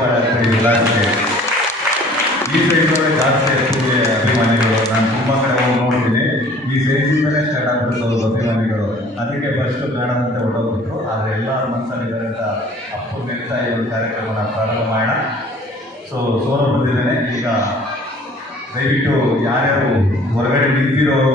ಚಪ್ಪಾಳೆ ಆಗ್ತದೆ ಉಲ್ಲಾಸಕ್ಕೆ. ಈ ಸೈಜ್ನವರೇ ಜಾಸ್ತಿ ಅಪ್ಪುಗೆ ಅಭಿಮಾನಿಗಳು. ನಾನು ತುಂಬ ಕಡೆ ಹೋಗಿ ನೋಡ್ತೀನಿ, ಈ ಸೈಜಿಂದಲೇ ಸ್ಟಾರ್ಟ್ ಆಗ್ಬಿಟ್ಟು ಅವರು ಅಭಿಮಾನಿಗಳು. ಅದಕ್ಕೆ ಫಸ್ಟು ಕಾಣದಂತೆ ಹೊರಟೋಗ್ಬಿಟ್ರು. ಆದರೆ ಎಲ್ಲರ ಮನಸ್ಸಲ್ಲಿದ್ದಾರೆ ಅಂತ ಅಪ್ಪು ನೆಕ್ತಾ ಈ ಒಂದು ಕಾರ್ಯಕ್ರಮನ ಪ್ರಾರಂಭ ಮಾಡೋಣ. ಸೋನು ಬಂದಿದ್ದೇನೆ. ಈಗ ದಯವಿಟ್ಟು ಯಾರ್ಯಾರು ಹೊರಗಡೆ ನಿಂತಿರೋರು